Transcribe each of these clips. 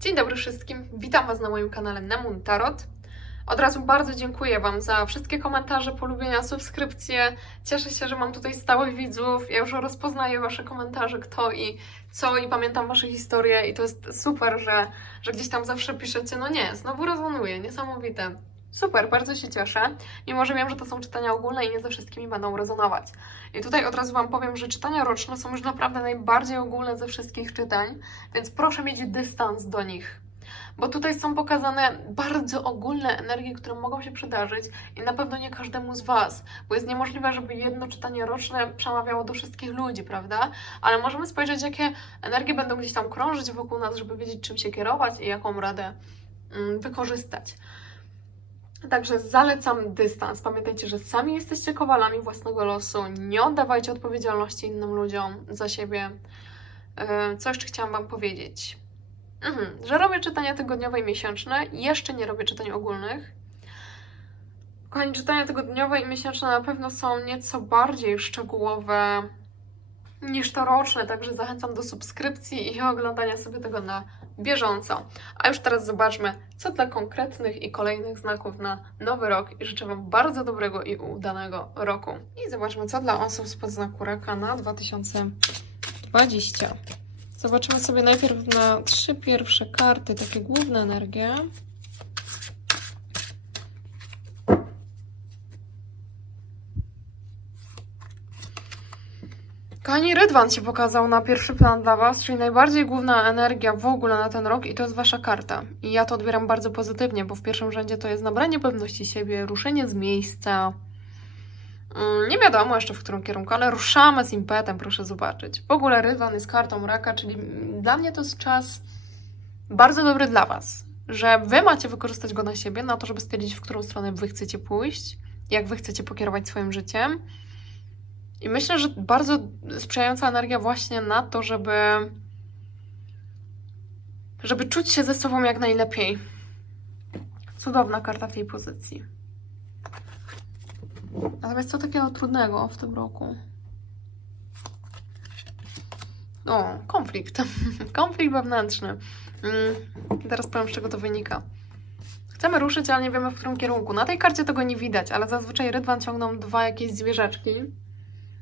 Dzień dobry wszystkim, witam Was na moim kanale Nemun Tarot. Od razu bardzo dziękuję Wam za wszystkie komentarze, polubienia, subskrypcje. Cieszę się, że mam tutaj stałych widzów. Ja już rozpoznaję Wasze komentarze, kto i co, i pamiętam Wasze historie, i to jest super, że, że gdzieś tam zawsze piszecie. No nie, znowu rezonuje, niesamowite. Super, bardzo się cieszę, mimo że wiem, że to są czytania ogólne i nie ze wszystkimi będą rezonować. I tutaj od razu Wam powiem, że czytania roczne są już naprawdę najbardziej ogólne ze wszystkich czytań, więc proszę mieć dystans do nich. Bo tutaj są pokazane bardzo ogólne energie, które mogą się przydarzyć i na pewno nie każdemu z Was, bo jest niemożliwe, żeby jedno czytanie roczne przemawiało do wszystkich ludzi, prawda? Ale możemy spojrzeć, jakie energie będą gdzieś tam krążyć wokół nas, żeby wiedzieć, czym się kierować i jaką radę mm, wykorzystać. Także zalecam dystans. Pamiętajcie, że sami jesteście kowalami własnego losu. Nie oddawajcie odpowiedzialności innym ludziom za siebie. Yy, Co jeszcze chciałam Wam powiedzieć? Mhm, że robię czytania tygodniowe i miesięczne. Jeszcze nie robię czytań ogólnych. Kochani, czytania tygodniowe i miesięczne na pewno są nieco bardziej szczegółowe niż to roczne, także zachęcam do subskrypcji i oglądania sobie tego na bieżąco. A już teraz zobaczmy, co dla konkretnych i kolejnych znaków na nowy rok i życzę Wam bardzo dobrego i udanego roku. I zobaczmy, co dla osób spod znaku raka na 2020. Zobaczymy sobie najpierw na trzy pierwsze karty, takie główne energie. Kochani, Rydwan się pokazał na pierwszy plan dla Was, czyli najbardziej główna energia w ogóle na ten rok i to jest Wasza karta. I ja to odbieram bardzo pozytywnie, bo w pierwszym rzędzie to jest nabranie pewności siebie, ruszenie z miejsca. Mm, Nie wiadomo jeszcze w którym kierunku, ale ruszamy z impetem, proszę zobaczyć. W ogóle Rydwan jest kartą raka, czyli dla mnie to jest czas bardzo dobry dla Was, że Wy macie wykorzystać go na siebie, na to, żeby stwierdzić, w którą stronę Wy chcecie pójść, jak Wy chcecie pokierować swoim życiem. I myślę, że bardzo sprzyjająca energia właśnie na to, żeby żeby czuć się ze sobą jak najlepiej. Cudowna karta w tej pozycji. Natomiast co takiego trudnego w tym roku? O, konflikt. konflikt wewnętrzny. Mm, teraz powiem, z czego to wynika. Chcemy ruszyć, ale nie wiemy w którym kierunku. Na tej karcie tego nie widać, ale zazwyczaj Rydwan ciągną dwa jakieś zwierzeczki,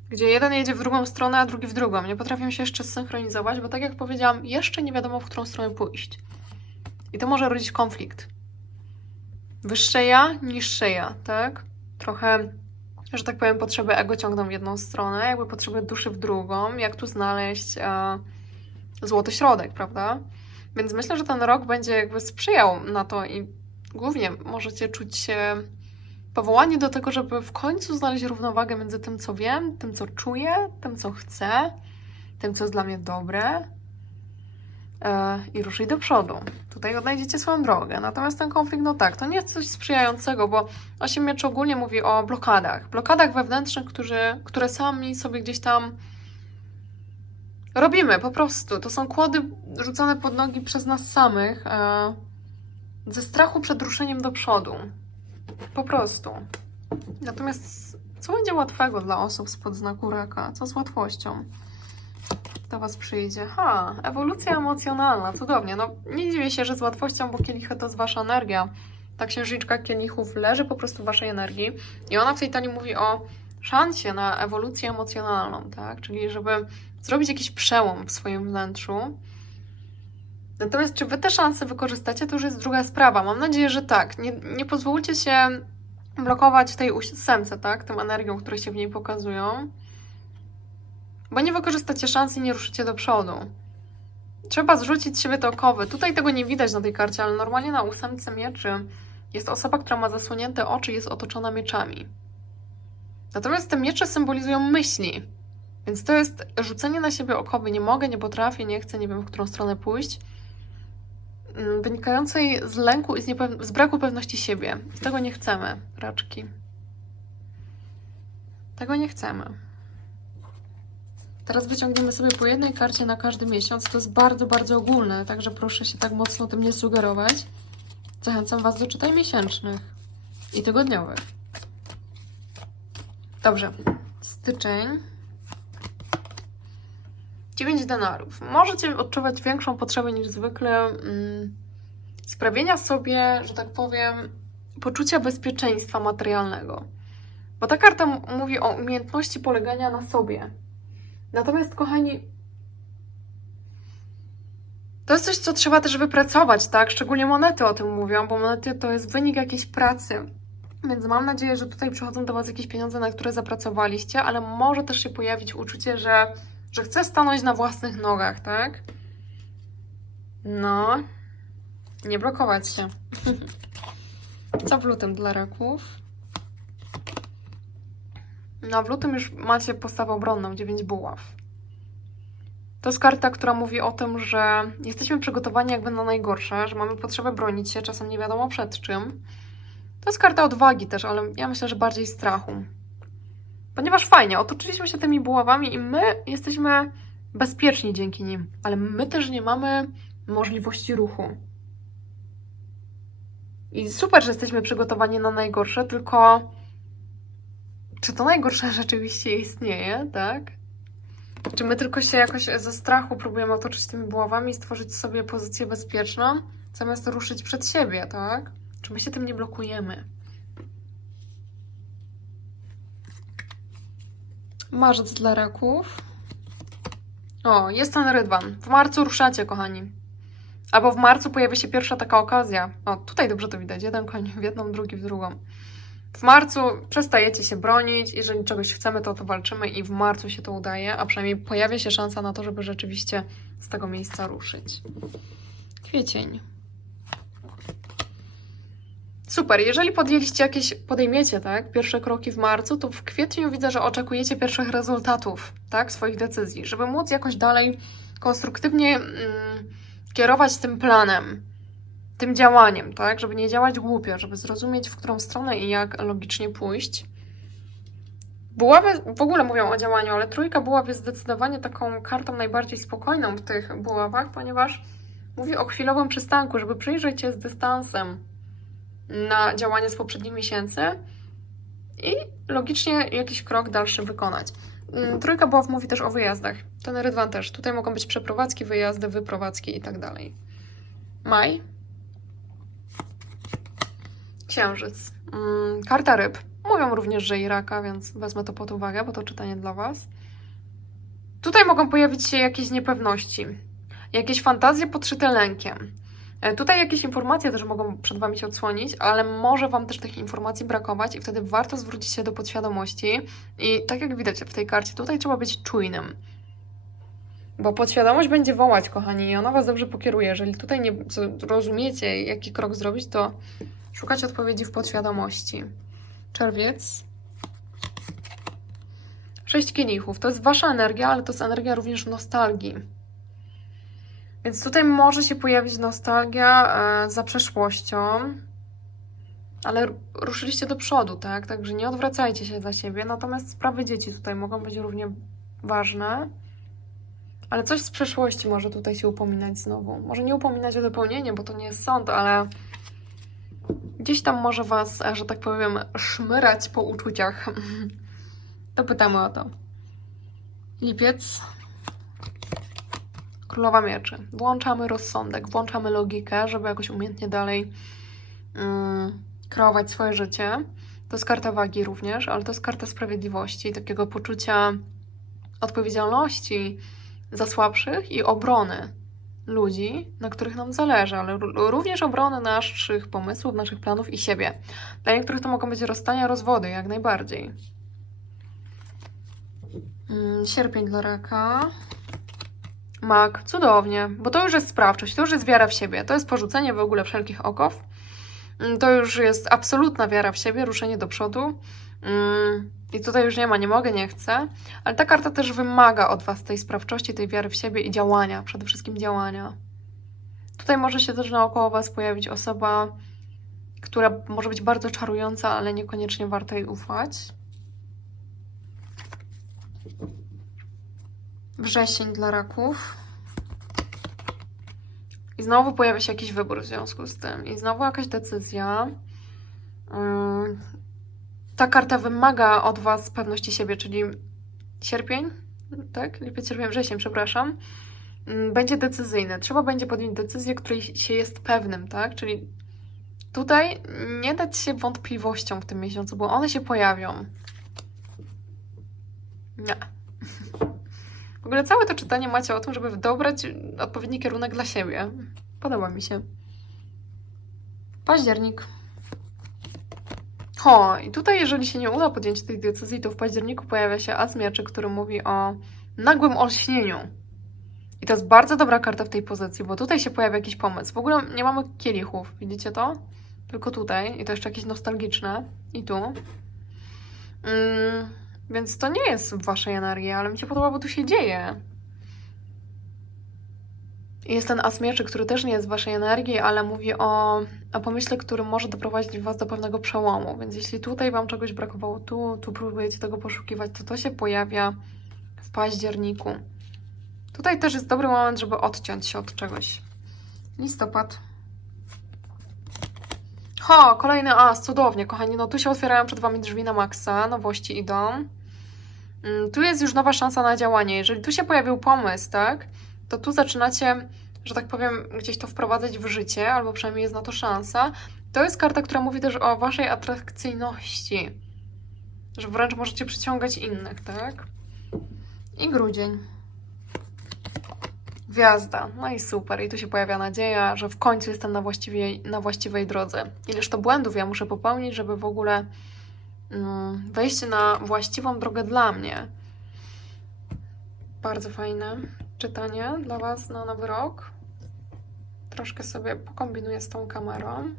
gdzie jeden jedzie w drugą stronę, a drugi w drugą. Nie potrafią się jeszcze zsynchronizować, bo tak jak powiedziałam, jeszcze nie wiadomo, w którą stronę pójść. I to może rodzić konflikt. Wyższe ja, niższe ja, tak? Trochę, że tak powiem, potrzeby ego ciągną w jedną stronę, jakby potrzeby duszy w drugą. Jak tu znaleźć e, złoty środek, prawda? Więc myślę, że ten rok będzie jakby sprzyjał na to i głównie możecie czuć się powołani do tego, żeby w końcu znaleźć równowagę między tym, co wiem, tym, co czuję, tym, co chcę, tym, co jest dla mnie dobre e, i ruszyć do przodu. Tutaj odnajdziecie swoją drogę. Natomiast ten konflikt, no tak, to nie jest coś sprzyjającego, bo Osiem Mieczy ogólnie mówi o blokadach. Blokadach wewnętrznych, którzy, które sami sobie gdzieś tam robimy po prostu. To są kłody rzucane pod nogi przez nas samych e, ze strachu przed ruszeniem do przodu. Po prostu. Natomiast co będzie łatwego dla osób spod znaku raka? Co z łatwością do Was przyjdzie? Ha, ewolucja emocjonalna, cudownie. No nie dziwię się, że z łatwością, bo kielichy to jest Wasza energia. Ta księżniczka kielichów leży po prostu w Waszej energii i ona w tej tani mówi o szansie na ewolucję emocjonalną, tak? Czyli żeby zrobić jakiś przełom w swoim wnętrzu. Natomiast czy wy te szanse wykorzystacie, to już jest druga sprawa. Mam nadzieję, że tak. Nie, nie pozwólcie się blokować tej ósemce, tak? Tą energią, które się w niej pokazują. Bo nie wykorzystacie szans i nie ruszycie do przodu. Trzeba zrzucić z siebie te okowy. Tutaj tego nie widać na tej karcie, ale normalnie na ósemce mieczy jest osoba, która ma zasłonięte oczy i jest otoczona mieczami. Natomiast te miecze symbolizują myśli. Więc to jest rzucenie na siebie okowy. Nie mogę, nie potrafię, nie chcę, nie wiem, w którą stronę pójść wynikającej z lęku i z, z braku pewności siebie. I tego nie chcemy, raczki. Tego nie chcemy. Teraz wyciągniemy sobie po jednej karcie na każdy miesiąc. To jest bardzo, bardzo ogólne, także proszę się tak mocno tym nie sugerować. Zachęcam Was do czytań miesięcznych i tygodniowych. Dobrze. Styczeń. 9 denarów. Możecie odczuwać większą potrzebę niż zwykle mm, sprawienia sobie, że tak powiem, poczucia bezpieczeństwa materialnego. Bo ta karta mówi o umiejętności polegania na sobie. Natomiast, kochani, to jest coś, co trzeba też wypracować, tak? Szczególnie monety o tym mówią, bo monety to jest wynik jakiejś pracy. Więc mam nadzieję, że tutaj przychodzą do Was jakieś pieniądze, na które zapracowaliście, ale może też się pojawić uczucie, że, że chcę stanąć na własnych nogach, tak? No, nie blokować się. Co w lutym dla raków? No, w lutym już macie postawę obronną, 9 buław. To jest karta, która mówi o tym, że jesteśmy przygotowani jakby na najgorsze, że mamy potrzebę bronić się, czasem nie wiadomo przed czym. To jest karta odwagi też, ale ja myślę, że bardziej strachu. Ponieważ fajnie, otoczyliśmy się tymi buławami i my jesteśmy bezpieczni dzięki nim, ale my też nie mamy możliwości ruchu. I super, że jesteśmy przygotowani na najgorsze, tylko czy to najgorsze rzeczywiście istnieje, tak? Czy my tylko się jakoś ze strachu próbujemy otoczyć tymi buławami i stworzyć sobie pozycję bezpieczną, zamiast ruszyć przed siebie, tak? Czy my się tym nie blokujemy? Marzec dla raków. O, jest ten rydwan. W marcu ruszacie, kochani. Albo w marcu pojawi się pierwsza taka okazja. O, tutaj dobrze to widać. Jeden koń w jedną, drugi w drugą. W marcu przestajecie się bronić. Jeżeli czegoś chcemy, to to walczymy i w marcu się to udaje, a przynajmniej pojawia się szansa na to, żeby rzeczywiście z tego miejsca ruszyć. Kwiecień. Super, jeżeli podjęliście jakieś, podejmiecie, tak, pierwsze kroki w marcu, to w kwietniu widzę, że oczekujecie pierwszych rezultatów, tak, swoich decyzji, żeby móc jakoś dalej konstruktywnie mm, kierować tym planem, tym działaniem, tak, żeby nie działać głupio, żeby zrozumieć, w którą stronę i jak logicznie pójść. Buławy w ogóle mówią o działaniu, ale trójka buław jest zdecydowanie taką kartą najbardziej spokojną w tych buławach, ponieważ mówi o chwilowym przystanku, żeby przyjrzeć się z dystansem na działanie z poprzednich miesięcy i logicznie jakiś krok dalszy wykonać. Mm, Trójka buław mówi też o wyjazdach. Ten rydwan też. Tutaj mogą być przeprowadzki, wyjazdy, wyprowadzki i tak dalej. Maj. Księżyc. Mm, Karta ryb. Mówią również, że i raka, więc wezmę to pod uwagę, bo to czytanie dla Was. Tutaj mogą pojawić się jakieś niepewności, jakieś fantazje podszyte lękiem. E, Tutaj jakieś informacje też mogą przed Wami się odsłonić, ale może Wam też tych informacji brakować i wtedy warto zwrócić się do podświadomości. I tak jak widać w tej karcie, tutaj trzeba być czujnym. Bo podświadomość będzie wołać, kochani, i ona Was dobrze pokieruje. Jeżeli tutaj nie rozumiecie, jaki krok zrobić, to szukać odpowiedzi w podświadomości. Czerwiec. Sześć kielichów. To jest Wasza energia, ale to jest energia również nostalgii. Więc tutaj może się pojawić nostalgia e, za przeszłością, ale ruszyliście do przodu, tak? Także nie odwracajcie się za siebie. Natomiast sprawy dzieci tutaj mogą być równie ważne. Ale coś z przeszłości może tutaj się upominać znowu. Może nie upominać o dopełnienie, bo to nie jest sąd, ale gdzieś tam może Was, e, że tak powiem, szmyrać po uczuciach. To pytamy o to. Lipiec. Królowa Mieczy. Włączamy rozsądek, włączamy logikę, żeby jakoś umiejętnie dalej mm, kreować swoje życie. To jest karta wagi również, ale to jest karta sprawiedliwości, takiego poczucia odpowiedzialności za słabszych i obrony ludzi, na których nam zależy, ale ró- również obrony naszych pomysłów, naszych planów i siebie. Dla niektórych to mogą być rozstania, rozwody, jak najbardziej. Mm, Sierpień dla raka. Mak, cudownie, bo to już jest sprawczość, to już jest wiara w siebie, to jest porzucenie w ogóle wszelkich okow. Mm, To już jest absolutna wiara w siebie, ruszenie do przodu. Mm, I tutaj już nie ma, nie mogę, nie chcę. Ale ta karta też wymaga od Was tej sprawczości, tej wiary w siebie i działania, przede wszystkim działania. Tutaj może się też naokoło Was pojawić osoba, która może być bardzo czarująca, ale niekoniecznie warto jej ufać. Wrzesień dla raków. I znowu pojawia się jakiś wybór w związku z tym. I znowu jakaś decyzja. Ta karta wymaga od Was pewności siebie, czyli sierpień tak? Lipiec, czerwiec, wrzesień, przepraszam. Będzie decyzyjny. Trzeba będzie podjąć decyzję, której się jest pewnym, tak? Czyli tutaj nie dać się wątpliwościom w tym miesiącu, bo one się pojawią. Nie. W ogóle całe to czytanie macie o tym, żeby dobrać odpowiedni kierunek dla siebie. Podoba mi się. Październik. O, i tutaj, jeżeli się nie uda podjąć tej decyzji, to w październiku pojawia się As Mieczy, który mówi o nagłym olśnieniu. I to jest bardzo dobra karta w tej pozycji, bo tutaj się pojawia jakiś pomysł. W ogóle nie mamy kielichów, widzicie to? Tylko tutaj. I to jeszcze jakieś nostalgiczne. I tu. Mm, więc to nie jest w waszej energii, ale mi się podoba, bo tu się dzieje. Jest ten as mieczy, który też nie jest w waszej energii, ale mówi o, o pomyśle, który może doprowadzić was do pewnego przełomu. Więc jeśli tutaj wam czegoś brakowało, tu, tu próbujecie tego poszukiwać, to to się pojawia w październiku. Tutaj też jest dobry moment, żeby odciąć się od czegoś. Listopad. Ho, kolejny as, cudownie, kochani. No tu się otwierają przed wami drzwi na maksa, nowości idą. Mm, Tu jest już nowa szansa na działanie. Jeżeli tu się pojawił pomysł, tak, to tu zaczynacie, że tak powiem, gdzieś to wprowadzać w życie, albo przynajmniej jest na to szansa. To jest karta, która mówi też o waszej atrakcyjności. Że wręcz możecie przyciągać innych, tak? I grudzień. Gwiazda. No i super. I tu się pojawia nadzieja, że w końcu jestem na właściwej, na właściwej drodze. Ileż to błędów ja muszę popełnić, żeby w ogóle mm, wejść na właściwą drogę dla mnie. Bardzo fajne czytanie dla Was na nowy rok. Troszkę sobie pokombinuję z tą kamerą,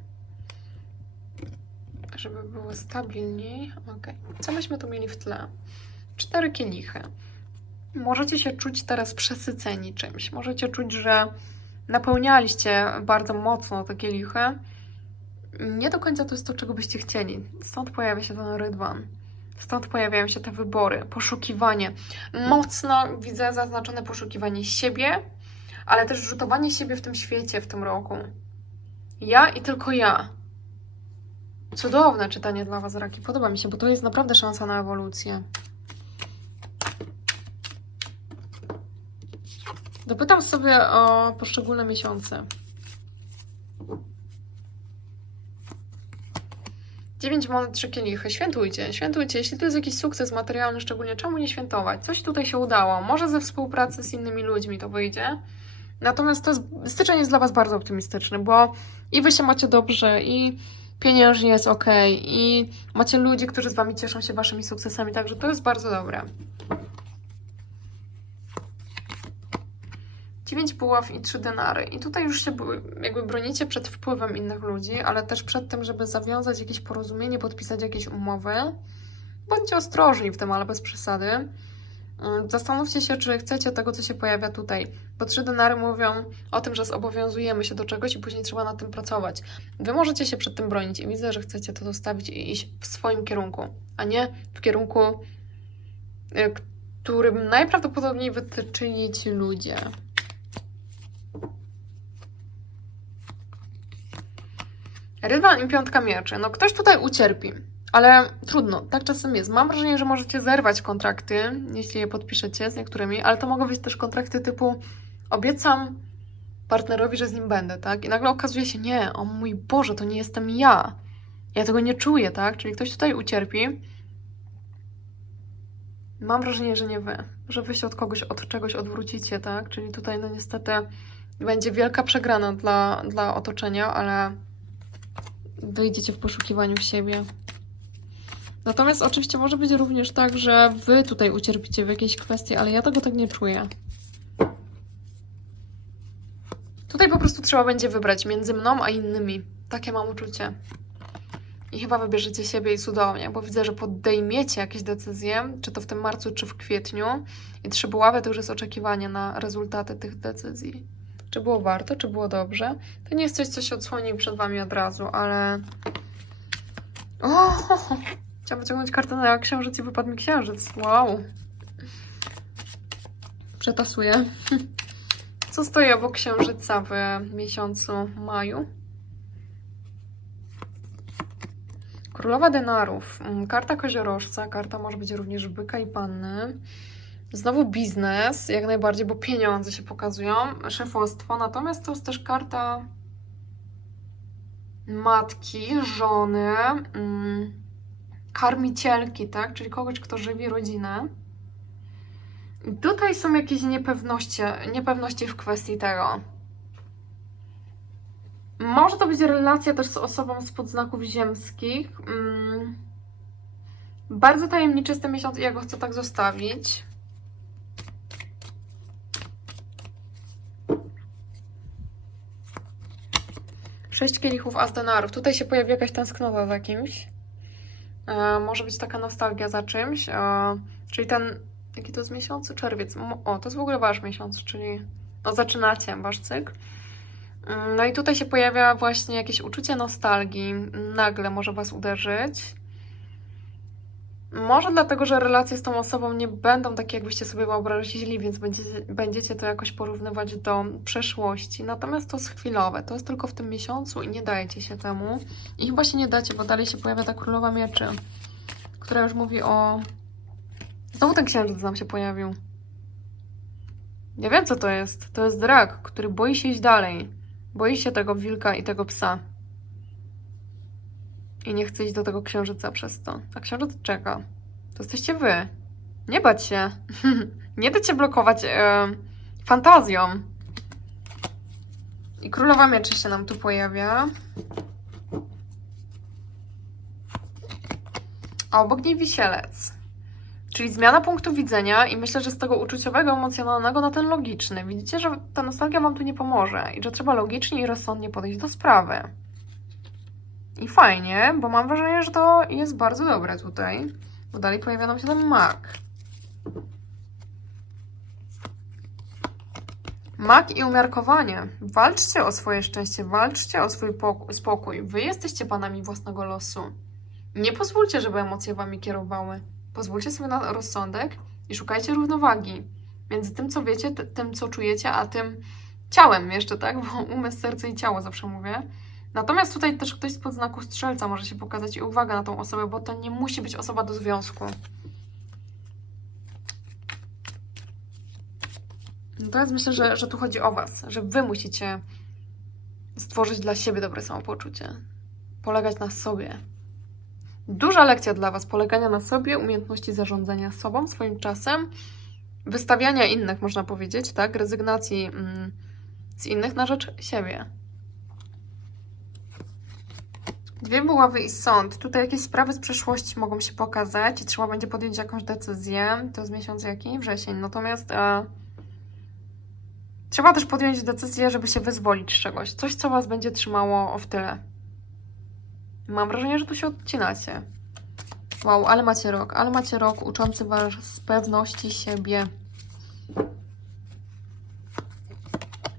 żeby było stabilniej. Ok. Co myśmy tu mieli w tle? Cztery kielichy. Możecie się czuć teraz przesyceni czymś. Możecie czuć, że napełnialiście bardzo mocno te kielichy. Nie do końca to jest to, czego byście chcieli. Stąd pojawia się ten rydwan. Stąd pojawiają się te wybory, poszukiwanie. Mocno widzę zaznaczone poszukiwanie siebie, ale też rzutowanie siebie w tym świecie w tym roku. Ja i tylko ja. Cudowne czytanie dla Was, Raki. Podoba mi się, bo to jest naprawdę szansa na ewolucję. Dopytam sobie o poszczególne miesiące. Dziewięć monet, trzy kielichy. Świętujcie, świętujcie. Jeśli to jest jakiś sukces materialny, szczególnie, czemu nie świętować? Coś tutaj się udało. Może ze współpracy z innymi ludźmi to wyjdzie. Natomiast to jest, styczeń jest dla Was bardzo optymistyczny, bo i Wy się macie dobrze, i pieniężnie jest ok, i macie ludzi, którzy z Wami cieszą się Waszymi sukcesami, także to jest bardzo dobre. Dziewięć buław i trzy denary. I tutaj już się jakby bronicie przed wpływem innych ludzi, ale też przed tym, żeby zawiązać jakieś porozumienie, podpisać jakieś umowy. Bądźcie ostrożni w tym, ale bez przesady. Mm, Zastanówcie się, czy chcecie tego, co się pojawia tutaj. Bo trzy denary mówią o tym, że zobowiązujemy się do czegoś i później trzeba nad tym pracować. Wy możecie się przed tym bronić i widzę, że chcecie to zostawić i iść w swoim kierunku, a nie w kierunku, y, którym najprawdopodobniej wytyczyli ci ludzie. Rydwan i piątka mieczy. No ktoś tutaj ucierpi, ale trudno, tak czasem jest. Mam wrażenie, że możecie zerwać kontrakty, jeśli je podpiszecie z niektórymi, ale to mogą być też kontrakty typu obiecam partnerowi, że z nim będę, tak? I nagle okazuje się, nie, o mój Boże, to nie jestem ja. Ja tego nie czuję, tak? Czyli ktoś tutaj ucierpi. Mam wrażenie, że nie wy, że wy się od kogoś, od czegoś odwrócicie, tak? Czyli tutaj, no niestety, będzie wielka przegrana dla, dla otoczenia, ale wyjdziecie w poszukiwaniu siebie. Natomiast oczywiście może być również tak, że wy tutaj ucierpicie w jakiejś kwestii, ale ja tego tak nie czuję. Tutaj po prostu trzeba będzie wybrać między mną a innymi. Takie mam uczucie. I chyba wybierzecie siebie i cudownie, bo widzę, że podejmiecie jakieś decyzje, czy to w tym marcu, czy w kwietniu. I trzy buławy to już jest oczekiwanie na rezultaty tych decyzji. Czy było warto, czy było dobrze? To nie jest coś, co się odsłoni przed wami od razu, ale. O! Chciałam wyciągnąć kartę na księżyc i wypadł mi księżyc. Wow. Przetasuję. Co stoi obok księżyca w miesiącu maju? Królowa denarów. Mm, Karta koziorożca. Karta może być również byka i panny. Znowu biznes, jak najbardziej, bo pieniądze się pokazują, szefostwo, natomiast to jest też karta matki, żony, mm, karmicielki, tak? Czyli kogoś, kto żywi rodzinę. I tutaj są jakieś niepewności, niepewności w kwestii tego. Może to być relacja też z osobą z podznaków ziemskich. Mm. Bardzo tajemniczy jest ten miesiąc i ja go chcę tak zostawić. Sześć kielichów Azdenarów. Tutaj się pojawi jakaś tęsknota za kimś. E, może być taka nostalgia za czymś. E, czyli ten, jaki to jest miesiąc? Czerwiec. O, to jest w ogóle wasz miesiąc, czyli no, zaczynacie wasz cykl. Mm, No i tutaj się pojawia właśnie jakieś uczucie nostalgii. Nagle może was uderzyć. Może dlatego, że relacje z tą osobą nie będą takie, jakbyście sobie wyobrazili, więc będziecie, będziecie to jakoś porównywać do przeszłości. Natomiast to jest chwilowe, to jest tylko w tym miesiącu i nie dajecie się temu. I chyba się nie dacie, bo dalej się pojawia ta królowa mieczy, która już mówi o. Znowu ten księżyc nam się pojawił. Ja wiem, co to jest. To jest drak, który boi się iść dalej. Boi się tego wilka i tego psa. I nie chce iść do tego księżyca przez to. A księżyc czeka. To jesteście wy. Nie bać się. nie dać się blokować e, fantazją. I królowa mieczy się nam tu pojawia. A obok niej wisielec. Czyli zmiana punktu widzenia i myślę, że z tego uczuciowego, emocjonalnego na ten logiczny. Widzicie, że ta nostalgia wam tu nie pomoże i że trzeba logicznie i rozsądnie podejść do sprawy. I fajnie, bo mam wrażenie, że to jest bardzo dobre tutaj. Bo dalej pojawia nam się ten mak. Mak i umiarkowanie. Walczcie o swoje szczęście, walczcie o swój pok- spokój. Wy jesteście panami własnego losu. Nie pozwólcie, żeby emocje wami kierowały. Pozwólcie sobie na rozsądek i szukajcie równowagi między tym, co wiecie, tym, co czujecie, a tym ciałem jeszcze, tak? Bo umysł, serce i ciało zawsze mówię. Natomiast tutaj też ktoś z podznaku strzelca może się pokazać i uwaga na tą osobę, bo to nie musi być osoba do związku. No Teraz myślę, że, że tu chodzi o Was, że Wy musicie stworzyć dla siebie dobre samopoczucie. Polegać na sobie. Duża lekcja dla Was polegania na sobie, umiejętności zarządzania sobą, swoim czasem, wystawiania innych, można powiedzieć, tak? Rezygnacji mm, z innych na rzecz siebie. Dwie buławy i sąd. Tutaj jakieś sprawy z przeszłości mogą się pokazać i trzeba będzie podjąć jakąś decyzję. To jest miesiąc jaki? Wrzesień. Natomiast e, trzeba też podjąć decyzję, żeby się wyzwolić z czegoś. Coś, co Was będzie trzymało w tyle. Mam wrażenie, że tu się odcinacie. Wow, ale macie rok. Ale macie rok uczący Was z pewności siebie.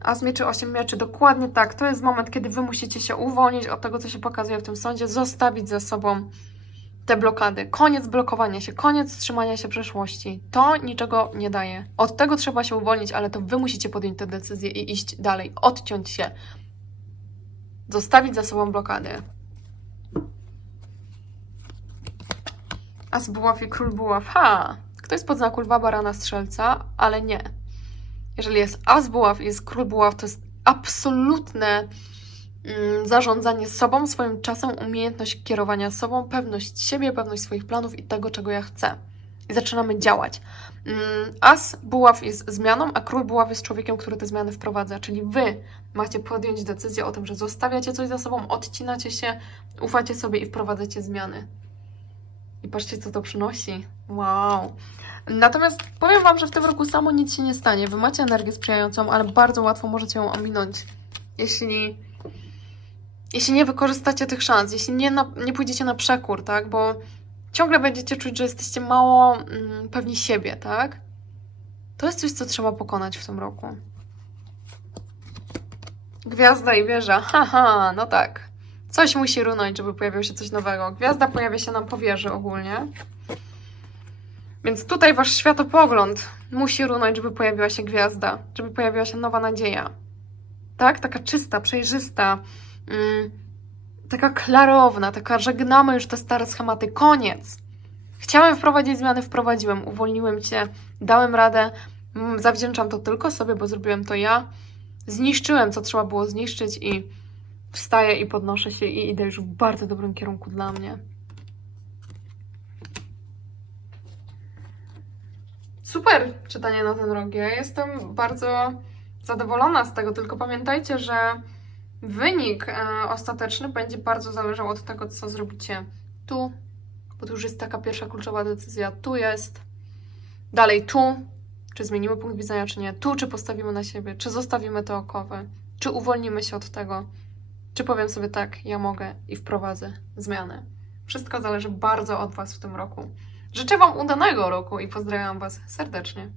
A z mieczy 8 mieczy, dokładnie tak. To jest moment, kiedy wy musicie się uwolnić od tego, co się pokazuje w tym sądzie, zostawić za sobą te blokady. Koniec blokowania się, koniec trzymania się przeszłości. To niczego nie daje. Od tego trzeba się uwolnić, ale to wy musicie podjąć tę decyzję i iść dalej, odciąć się. Zostawić za sobą blokady. As buław i król buław. Ha! Kto jest pod znaku lwa, barana, strzelca? Ale nie. Jeżeli jest as buław i jest król buław, to jest absolutne mm, zarządzanie sobą, swoim czasem, umiejętność kierowania sobą, pewność siebie, pewność swoich planów i tego, czego ja chcę. I zaczynamy działać. Mm, As buław jest zmianą, a król buław jest człowiekiem, który te zmiany wprowadza. Czyli wy macie podjąć decyzję o tym, że zostawiacie coś za sobą, odcinacie się, ufacie sobie i wprowadzacie zmiany. I patrzcie, co to przynosi. Wow. Natomiast powiem Wam, że w tym roku samo nic się nie stanie. Wy macie energię sprzyjającą, ale bardzo łatwo możecie ją ominąć. Jeśli, jeśli nie wykorzystacie tych szans, jeśli nie, na, nie pójdziecie na przekór, tak? Bo ciągle będziecie czuć, że jesteście mało mm, pewni siebie, tak? To jest coś, co trzeba pokonać w tym roku. Gwiazda i wieża. Haha, no tak. Coś musi runąć, żeby pojawiło się coś nowego. Gwiazda pojawia się nam po wieży ogólnie. Więc tutaj wasz światopogląd musi runąć, żeby pojawiła się gwiazda, żeby pojawiła się nowa nadzieja. Tak? Taka czysta, przejrzysta, mm, taka klarowna, taka żegnamy już te stare schematy, koniec. Chciałem wprowadzić zmiany, wprowadziłem, uwolniłem cię, dałem radę. Mm, Zawdzięczam to tylko sobie, bo zrobiłem to ja. Zniszczyłem, co trzeba było zniszczyć i wstaję i podnoszę się i idę już w bardzo dobrym kierunku dla mnie. Super czytanie na ten rok. Ja jestem bardzo zadowolona z tego, tylko pamiętajcie, że wynik e, ostateczny będzie bardzo zależał od tego, co zrobicie tu, bo tu już jest taka pierwsza kluczowa decyzja. Tu jest, dalej tu, czy zmienimy punkt widzenia, czy nie. Tu, czy postawimy na siebie, czy zostawimy te okowy, czy uwolnimy się od tego, czy powiem sobie tak, ja mogę i wprowadzę zmiany. Wszystko zależy bardzo od Was w tym roku. Życzę Wam udanego roku i pozdrawiam Was serdecznie.